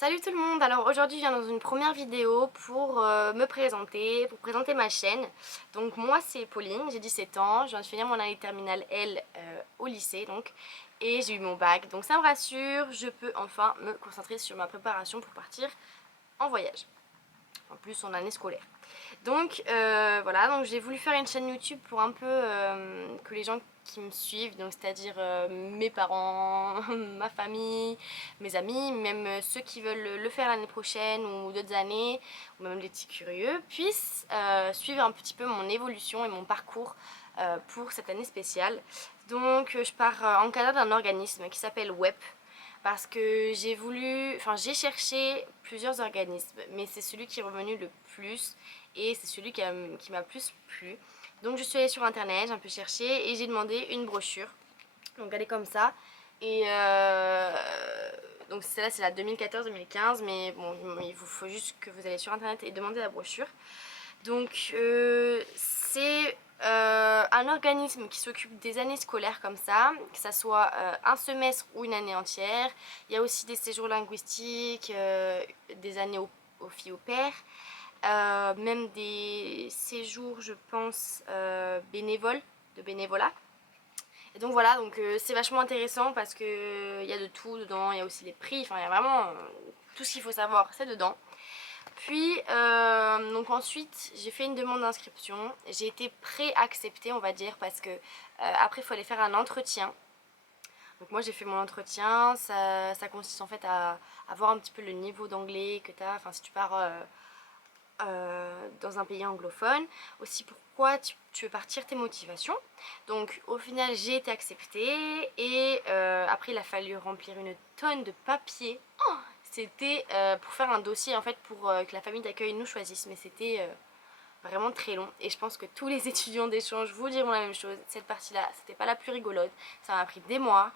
Salut tout le monde, alors aujourd'hui je viens dans une première vidéo pour me présenter, pour présenter ma chaîne. Donc moi c'est Pauline, j'ai 17 ans, je viens de finir mon année terminale L au lycée donc. Et j'ai eu mon bac, donc ça me rassure, je peux enfin me concentrer sur ma préparation pour partir en voyage. En plus en année scolaire. Donc voilà, donc j'ai voulu faire une chaîne YouTube pour un peu que les gens qui me suivent, donc c'est-à-dire mes parents, ma famille, mes amis, même ceux qui veulent le faire l'année prochaine ou d'autres années, ou même les petits curieux, puissent suivre un petit peu mon évolution et mon parcours pour cette année spéciale. Donc je pars en cadre d'un organisme qui s'appelle WEP, parce que j'ai cherché plusieurs organismes, mais c'est celui qui est revenu le plus et c'est celui qui m'a plus plu. Donc je suis allée sur internet, j'ai un peu cherché et j'ai demandé une brochure. Donc elle est comme ça. Et donc celle-là c'est la 2014-2015, mais bon, il vous faut juste que vous allez sur internet et demander la brochure. Donc c'est un organisme qui s'occupe des années scolaires comme ça, que ça soit un semestre ou une année entière. Il y a aussi des séjours linguistiques, des années aux filles au père, même des séjours, je pense, bénévoles, de bénévolat. Et donc voilà, donc c'est vachement intéressant parce que il y a de tout dedans, il y a aussi les prix, enfin il y a vraiment tout ce qu'il faut savoir, c'est dedans. Puis donc ensuite j'ai fait une demande d'inscription, j'ai été pré-acceptée on va dire parce que après il faut aller faire un entretien. Donc moi j'ai fait mon entretien, ça consiste en fait à voir un petit peu le niveau d'anglais que tu as, enfin si tu pars dans un pays anglophone, aussi pourquoi tu veux partir, tes motivations. Donc au final j'ai été acceptée et après il a fallu remplir une tonne de papiers. Oh, c'était pour faire un dossier en fait pour que la famille d'accueil nous choisisse, mais c'était vraiment très long et je pense que tous les étudiants d'échange vous diront la même chose. Cette partie là c'était pas la plus rigolote, ça m'a pris des mois,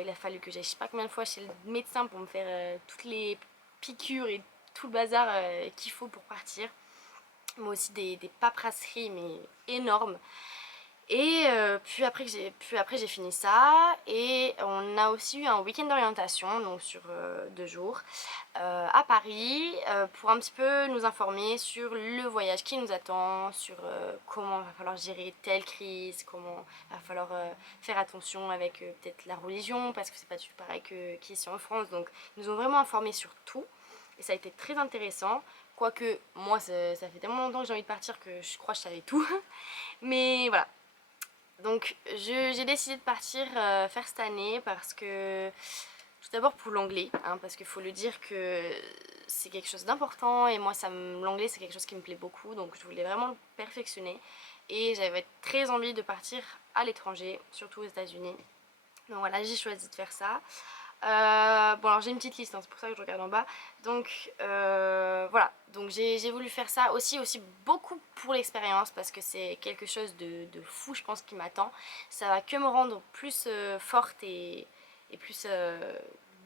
il a fallu que j'aille je sais pas combien de fois chez le médecin pour me faire toutes les piqûres et tout le bazar qu'il faut pour partir, mais aussi des paperasseries mais énormes. Et puis après j'ai fini ça et on a aussi eu un week-end d'orientation donc sur 2 jours à Paris pour un petit peu nous informer sur le voyage qui nous attend, sur comment il va falloir gérer telle crise, comment il va falloir faire attention avec peut-être la religion parce que c'est pas du tout pareil qu'ici en France. Donc ils nous ont vraiment informés sur tout et ça a été très intéressant. Quoique moi ça fait tellement longtemps que j'ai envie de partir que je crois que je savais tout. Mais voilà, donc j'ai décidé de partir faire cette année parce que tout d'abord pour l'anglais, hein, parce qu'il faut le dire que c'est quelque chose d'important et moi l'anglais c'est quelque chose qui me plaît beaucoup, donc je voulais vraiment le perfectionner et j'avais très envie de partir à l'étranger, surtout aux États-Unis. Donc voilà, j'ai choisi de faire ça. Bon alors j'ai une petite liste, hein, c'est pour ça que je regarde en bas. Donc voilà, donc j'ai voulu faire ça aussi beaucoup pour l'expérience parce que c'est quelque chose de fou je pense qui m'attend. Ça va que me rendre plus forte et plus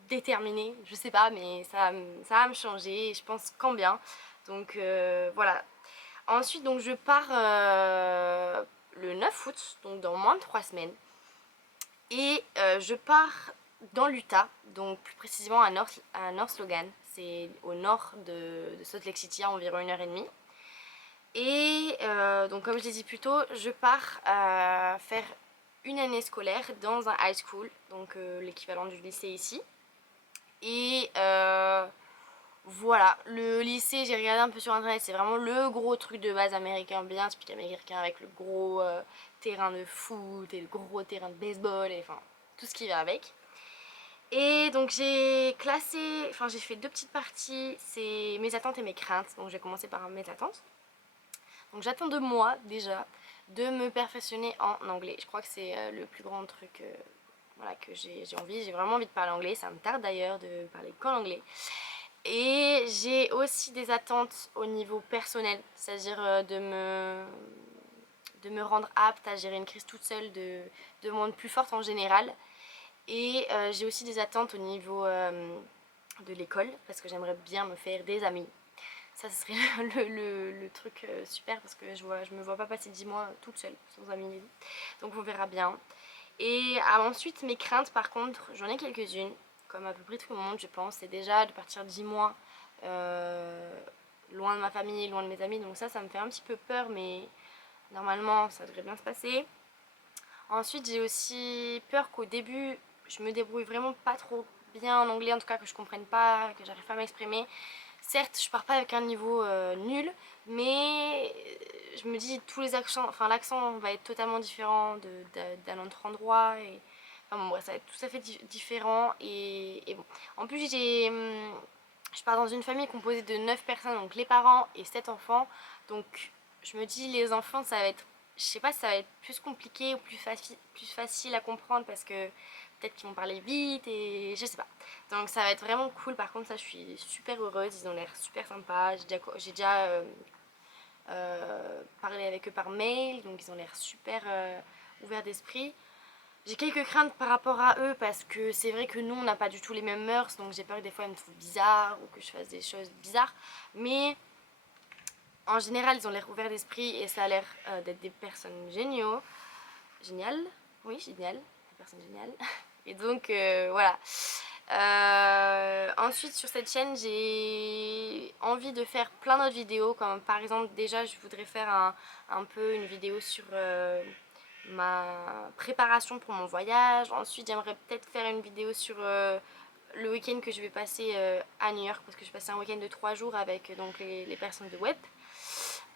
déterminée, je sais pas, mais ça va me changer, je pense qu'en bien. Donc voilà. Ensuite donc je pars le 9 août, donc dans moins de 3 semaines. Et je pars dans l'Utah, donc plus précisément à North Logan. C'est au nord de Salt Lake City, à environ 1h30. Et donc comme je l'ai dit plus tôt, je pars faire une année scolaire dans un high school, donc l'équivalent du lycée ici. Et voilà, le lycée, j'ai regardé un peu sur internet, c'est vraiment le gros truc de base américain, bien typique américain, avec le gros terrain de foot et le gros terrain de baseball, et enfin tout ce qui va avec. Et donc j'ai classé, enfin j'ai fait 2 petites parties, c'est mes attentes et mes craintes, donc je vais commencer par mes attentes. Donc j'attends de moi déjà de me perfectionner en anglais, je crois que c'est le plus grand truc voilà, que j'ai envie, j'ai vraiment envie de parler anglais, ça me tarde d'ailleurs de parler qu'en anglais. Et j'ai aussi des attentes au niveau personnel, c'est-à-dire de me rendre apte à gérer une crise toute seule, de me rendre plus forte en général. Et j'ai aussi des attentes au niveau de l'école, parce que j'aimerais bien me faire des amis. Ça, ce serait le truc super, parce que je me vois pas passer 10 mois toute seule, sans amis. Donc on verra bien. Et ensuite, mes craintes, par contre, j'en ai quelques-unes. comme à peu près tout le monde je pense, c'est déjà de partir 10 mois loin de ma famille, loin de mes amis, donc ça me fait un petit peu peur, mais normalement ça devrait bien se passer. Ensuite j'ai aussi peur qu'au début je me débrouille vraiment pas trop bien en anglais, en tout cas que je comprenne pas, que j'arrive pas à m'exprimer. Certes, je pars pas avec un niveau nul, mais je me dis tous les accents, enfin l'accent va être totalement différent d'un autre endroit. Et, enfin bon, bref, ça va être tout à fait différent. Et bon, en plus je pars dans une famille composée de 9 personnes, donc les parents et 7 enfants. Donc je me dis les enfants, ça va être, je sais pas si ça va être plus compliqué ou plus facile à comprendre parce que peut-être qu'ils vont parler vite et je sais pas. Donc ça va être vraiment cool. Par contre, ça, je suis super heureuse. Ils ont l'air super sympas. J'ai déjà parlé avec eux par mail, donc ils ont l'air super ouverts d'esprit. J'ai quelques craintes par rapport à eux parce que c'est vrai que nous, on n'a pas du tout les mêmes mœurs, donc j'ai peur que des fois ils me trouvent bizarre ou que je fasse des choses bizarres. Mais en général, ils ont l'air ouverts d'esprit et ça a l'air d'être des personnes géniales. Oui, géniales, des personnes géniales. Et donc voilà. Ensuite sur cette chaîne j'ai envie de faire plein d'autres vidéos, comme par exemple déjà je voudrais faire un peu une vidéo sur ma préparation pour mon voyage. Ensuite j'aimerais peut-être faire une vidéo sur le week-end que je vais passer à New York, parce que je vais passer un week-end de 3 jours avec donc les personnes de web.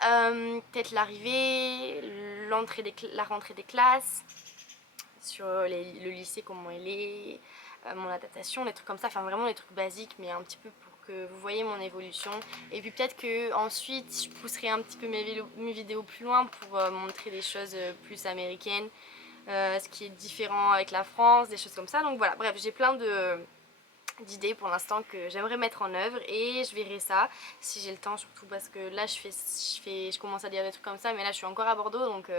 Peut-être l'arrivée, la rentrée des classes, sur le lycée, comment il est, mon adaptation, des trucs comme ça, enfin vraiment des trucs basiques, mais un petit peu pour que vous voyez mon évolution. Et puis peut-être que ensuite je pousserai un petit peu mes vidéos plus loin pour montrer des choses plus américaines, ce qui est différent avec la France, des choses comme ça. Donc voilà, bref, j'ai plein d'idées pour l'instant que j'aimerais mettre en œuvre et je verrai ça si j'ai le temps, surtout parce que là je commence à dire des trucs comme ça, mais là je suis encore à Bordeaux, donc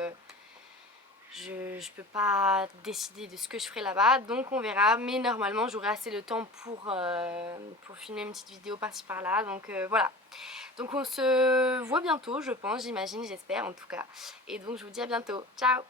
je peux pas décider de ce que je ferai là-bas, donc on verra. Mais normalement j'aurai assez de temps pour filmer une petite vidéo par-ci par-là, donc voilà. Donc on se voit bientôt, je pense, j'imagine, j'espère en tout cas. Et donc je vous dis à bientôt, ciao!